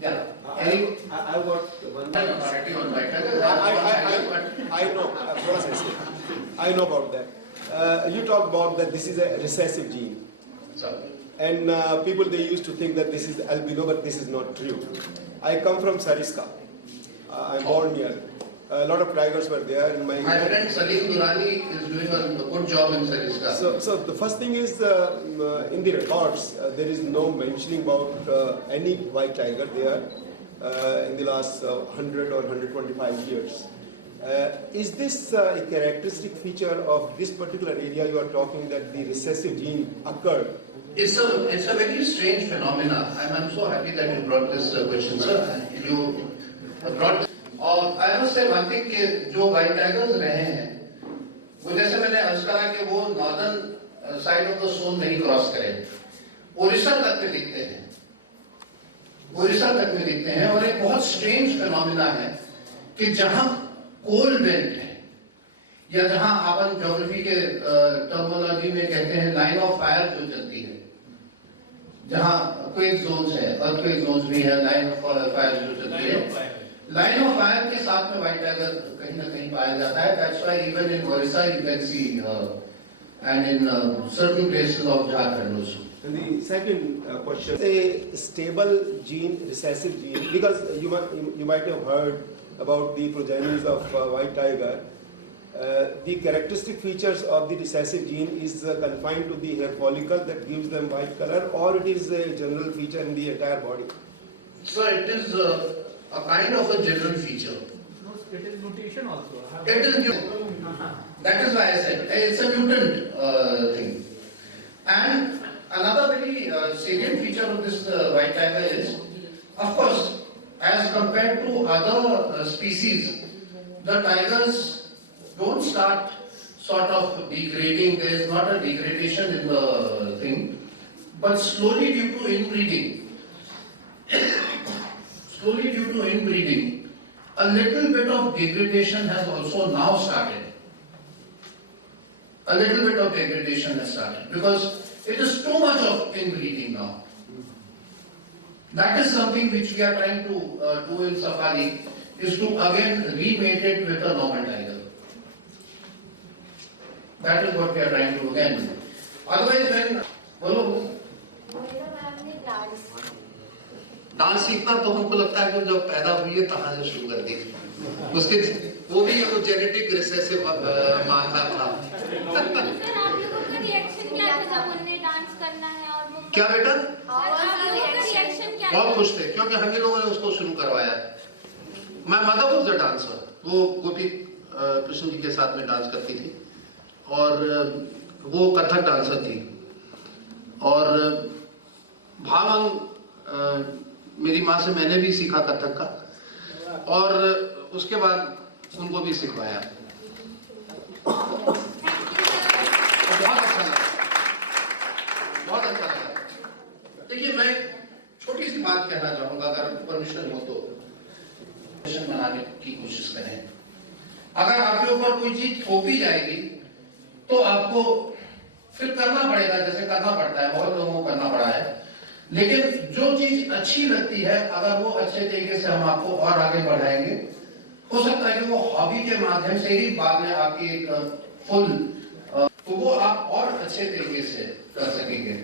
Yeah. I've got one. Authority on white tiger. I know about that. You talked about that this is a recessive gene. So, And people, they used to think that this is albino, but this is not true. I come from Sariska. I'm born here. A lot of tigers were there. And my friend Salim Durrani is doing a good job in Sariska. So the first thing is, in the records, there is no mentioning about any white tiger there in the last 100 or 125 years. Is this a characteristic feature of this particular area you are talking, that the recessive gene occurred? It's a very strange phenomena. I'm so happy that you brought this question, sir. You brought. और I must say one thing कि जो white tigers रहे हैं, वो जैसे मैंने अर्ज करा कि वो northern side of the zone नहीं क्रॉस करें, ओडिशा तक में दिखते हैं, ओडिशा तक में दिखते हैं। और एक बहुत स्ट्रेंज फिनोमिना है कि जहां कोल्ड बेल्ट है या जहां अपन ज्योग्राफी के टर्मिनोलॉजी में कहते हैं लाइन ऑफ फायर जो चलती है, जहां क्वेक जोन्स है, अर्थक्वेक जोन्स भी है, लाइन ऑफ फायर जो चलती है, लाइन ऑफ फायर के साथ में व्हाइट टाइगर कहीं ना कहीं पाया जाता है। That's why even in Odisha you can see and in certain places of Jharkhand also. And the second question, a stable gene, recessive gene, because you might have heard about the progenies of white tiger. The characteristic features of the recessive gene is confined to the hair follicle that gives them white color, or it is a general feature in the entire body? So it is a kind of a general feature. No, it is mutation also. It is mutant. That is why I said it's a mutant thing. And another very salient feature of this white tiger is, of course, as compared to other species, the tigers don't start sort of degrading. There is not a degradation in the thing, but slowly due to inbreeding. Slowly due to inbreeding, a little bit of degradation has also now started. A little bit of degradation has started because it is too much of inbreeding now. That is something which we are trying to do in safari, is to again remate it with a normal tiger. That is what we are trying to again do. Otherwise, when dance सीखना तो हमको लगता है कि जब पैदा हुई है तहाँ से शुरू कर दी, उसके वो भी एक जेनेटिक रिसेसिव मामला था। सर आप लोगों का रिएक्शन क्या था जब उन्हें डांस करना है और वो क्या बेटा? आप लोगों का रिएक्शन क्या था? बहुत खुश थे क्योंकि हम ही लोगों ने उसको शुरू करवाया। मैं मदर वाज अ डांसर, वो गोपी कृष्ण जी के साथ में डांस करती थी और वो कथक डांसर थी और भावंग मेरी माँ से मैंने भी सीखा कथक का और उसके बाद उनको भी सिखवाया। बहुत अच्छा लगा, बहुत अच्छा लगा। देखिए मैं छोटी सी बात कहना चाहूंगा, अगर परमिशन हो तो बनाने की कोशिश करें। अगर आपके ऊपर कोई चीज थोपी जाएगी तो आपको फिर करना पड़ेगा, जैसे करना पड़ता है, बहुत लोगों को करना पड़ा है। लेकिन जो चीज अच्छी लगती है, अगर वो अच्छे तरीके से हम आपको और आगे बढ़ाएंगे, हो सकता है कि वो हॉबी के माध्यम से ही बाद में आपकी एक फुल तो वो आप और अच्छे तरीके से कर सकेंगे।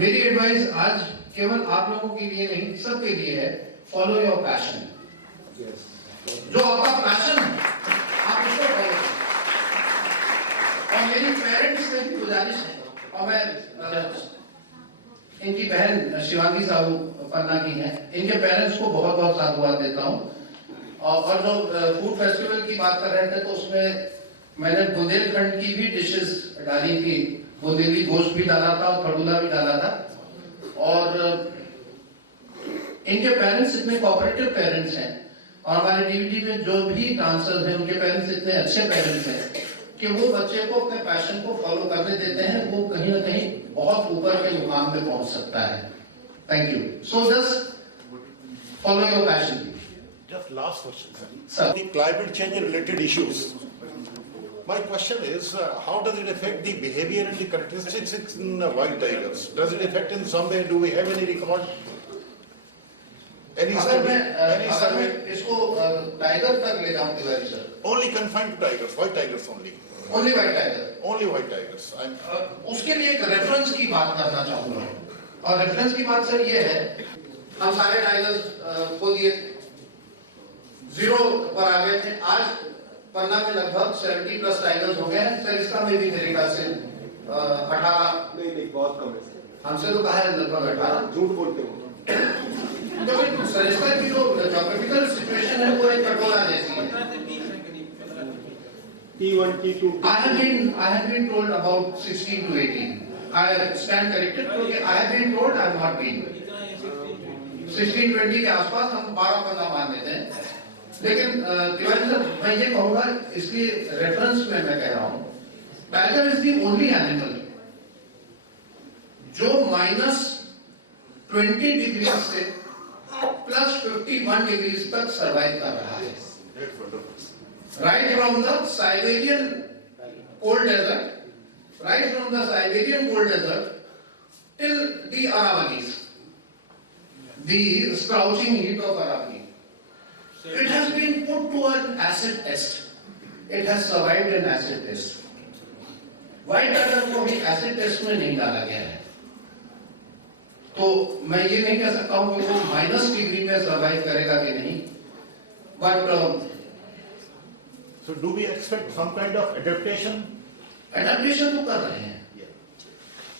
मेरी एडवाइस आज केवल आप लोगों के लिए नहीं, सबके लिए है, फॉलो योर पैशन। जो आपका पैशन है आप उसको फॉलो करें। और मेरी पेरेंट्स से भी गुजारिश है, और मैं इनकी बहन शिवांगी साहू पन्ना की हैं, इनके पेरेंट्स को बहुत बहुत साधुवाद देता हूँ। और जो फूड फेस्टिवल की बात कर रहे थे तो उसमें मैंने बुंदेलखंड की भी डिशेस डाली थी, बुंदेली गोश्त भी डाला था और फड़ूला भी डाला था। और इनके पेरेंट्स इतने कोऑपरेटिव पेरेंट्स हैं और हमारे डीवीडी में जो भी डांसर्स हैं उनके पेरेंट्स इतने अच्छे पेरेंट्स हैं कि वो बच्चे को अपने पैशन को फॉलो करने देते हैं, वो कहीं ना कहीं बहुत ऊपर के मुकाम पे पहुंच सकता है। Thank you. So just follow your passion. Just last question, Sir. The climate change and related issues. My question is, how does it affect the behavior and the characteristics in white tigers? Does it affect in some way? Do we have any record? Any अगर study, मैं any अगर survey, मैं इसको tiger तक ले जाऊं Tiwari sir, only confined to tigers, white tigers only. Only white tiger, Only white tigers. उसके लिए एक रेफरेंस की बात करना चाहूंगा। और रेफरेंस की बात सर ये है, हम सारे टाइगर्स को दिए 0 पर आ गए थे, आज पन्ना में लगभग 70+ टाइगर्स हो गए हैं सर। इसका में भी मेरे ख्याल से 18, नहीं बहुत कम है हमसे तो कहा है लगभग 18। झूठ बोलते हो क्योंकि सर इसका की जो ज्योग्राफिकल सिचुएशन है वो एक कटोरा जैसी है। T1, T2. I have been told about 16 to 18. I stand corrected क्योंकि I have been told I have not been. 16-20 के आसपास हम 12-15 मान लेते हैं। लेकिन तिवारी सर मैं ये कहूँगा, इसकी रेफरेंस में मैं कह रहा हूँ, tiger is the only animal जो -20 डिग्री से +51 डिग्री तक सर्वाइव कर रहा है। Right from the Siberian cold desert, till the Aravallis, the scorching heat of Aravalli. It has been put to an acid test. It has survived an acid test. White tiger को भी acid test में नहीं डाला गया है, तो मैं ये नहीं कह सकता हूँ कि वो -डिग्री में सर्वाइव करेगा कि नहीं, but So do we expect some kind of adaptation? Adaptation तो कर रहे हैं,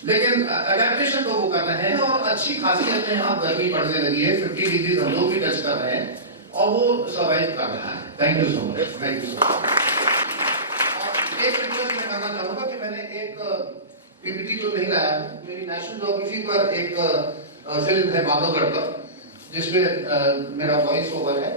लेकिन एडेप्टेशन तो वो कर रहे हैं और अच्छी खासियत है, यहाँ गर्मी बढ़ने लगी है, 50 डिग्री हम लोग भी टच कर रहे हैं और वो सर्वाइव कर रहा है। Thank you so much, thank you so much. एक रिक्वेस्ट मैं करना चाहूंगा कि मैंने एक पीपीटी तो नहीं लाया, मेरी नेशनल ज्योग्राफी पर एक फिल्म है माधवगढ़ पर, जिसमें मेरा वॉइस ओवर है।